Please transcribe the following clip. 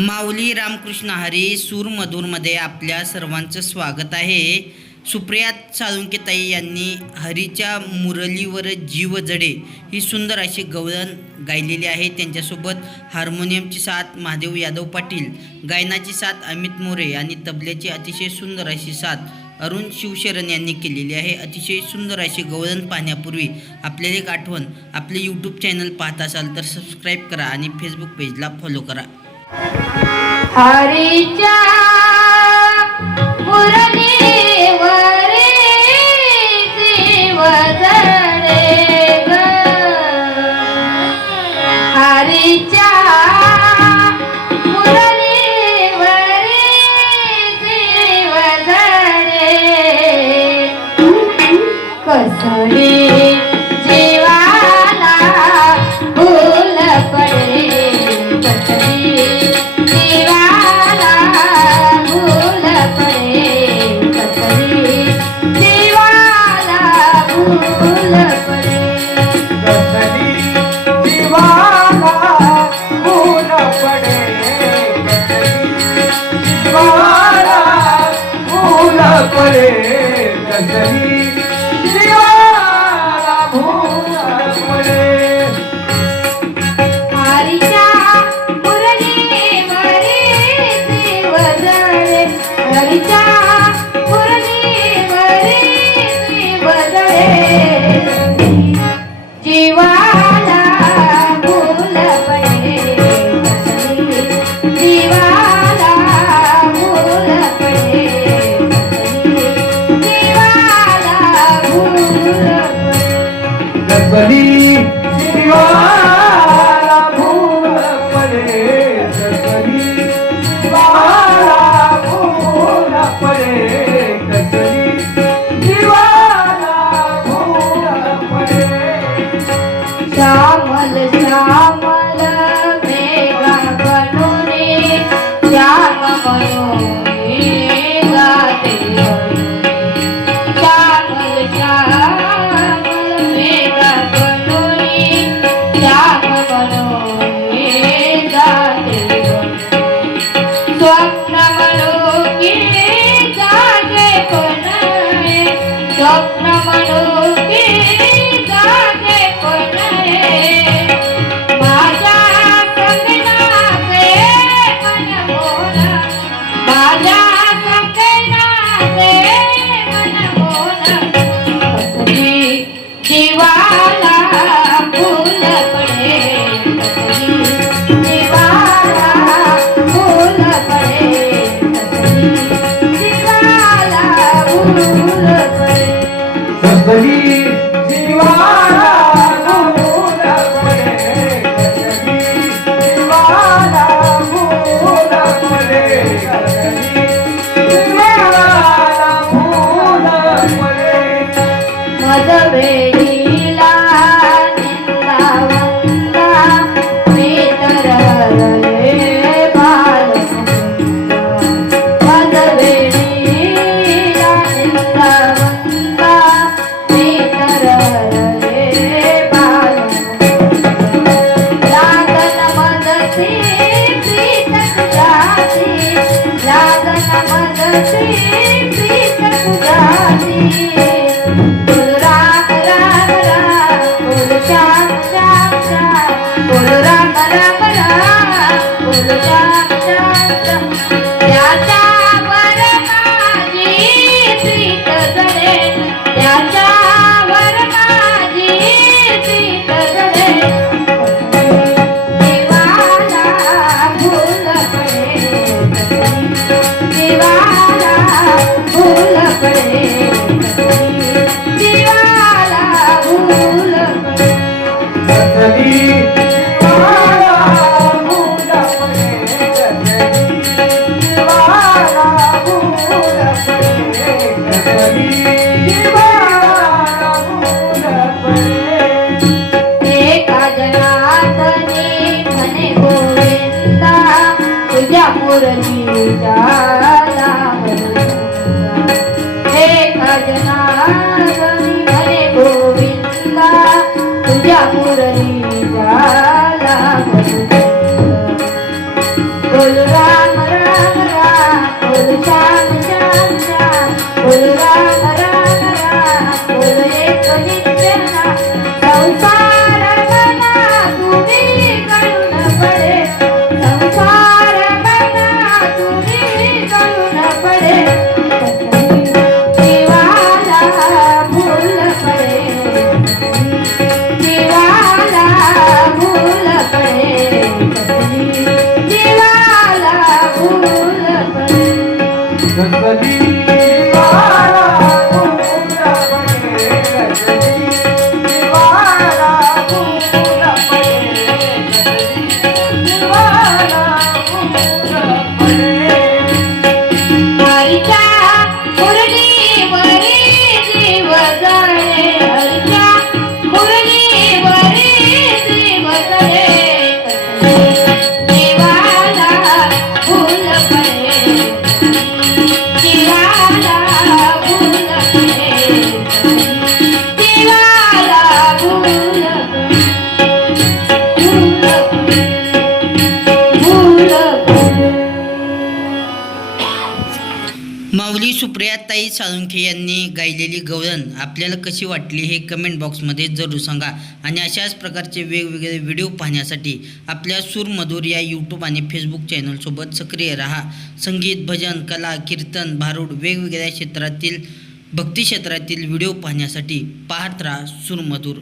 माऊली रामकृष्ण हरी सूर मधुरमध्ये आपल्या सर्वांचं स्वागत आहे। सुप्रिया साळुंकेताई यांनी हरीच्या मुरलीवर जीव जडे ही सुंदर अशी गवळण गायलेली आहे। त्यांच्यासोबत हार्मोनियमची साथ महादेव यादव पाटील, गायनाची साथ अमित मोरे आणि तबल्याची अतिशय सुंदर अशी साथ अरुण शिवशरण यांनी केलेली आहे। अतिशय सुंदर अशी गवळण पाहण्यापूर्वी आपल्याला एक आठवण, आपले यूट्यूब चॅनल पाहत असाल तर सबस्क्राईब करा आणि फेसबुक पेजला फॉलो करा। हरीच्या मुरलीवर जीव जडे ग, हरीच्या मुरलीवर जीव जडे, कसरी जीवाला भूल पडे, कसरी श्यामल श्यामल मेघा बनूने श्याम मयूरी गाते, श्यामल श्यामल मेघा बनूने श्याम मयूरी गाते, स्वप्न मनुकी जागे पण, स्वप्न मनुकी जागे पण, माझ्या संगनाचे मन मोहन, माझ्या संगनाचे मन मोहन, कसरी जीवाला फूल पडे, कसरी जीवाला फूल पडे, कसरी जीवाला फूल पडे, कसरी मदवेलीला निंदावंता मी तरले बालमुकुंद, मदवेलीला निंदावंता मी तरले बालमुकुंद, लागन मदसी प्रीत तुझाची, लागन मदसी प्रीत तुझाची, मुरलीचा हे खजनागरी हरे गोविंदा, तुझ्या मुरलीचा बोलो राम राम राम, बोलो श्याम श्याम श्याम, बोलो राम राम राम, बोलो एक नित्य नाम. संसार मना तुम्ही कळून पडे, संसार मना तुम्ही कळून पडे, जीवाला भूल पडे, जीवाला भूल पडे, जीवाला भूल पडे. हरीच्या मुरलीवरी जीव जळे, हरीच्या मुरलीवरी जीव जळे, जीवाला भूल पडे, जीवाला भूल पडे, जीवाला भूल माऊली सुप्रियाताई साळुंखे यांनी गायलेली गवळण आपल्याला कशी वाटली हे कमेंट बॉक्समध्ये जरूर सांगा. आणि अशाच प्रकारचे वेगवेगळे व्हिडिओ पाहण्यासाठी आपल्या सूरमधुर या यूट्यूब आणि फेसबुक चॅनलसोबत सक्रिय राहा. संगीत, भजन, कला, कीर्तन, भारूड वेगवेगळ्या क्षेत्रातील भक्ती क्षेत्रातील व्हिडिओ पाहण्यासाठी पाहत राहा सूरमधुर.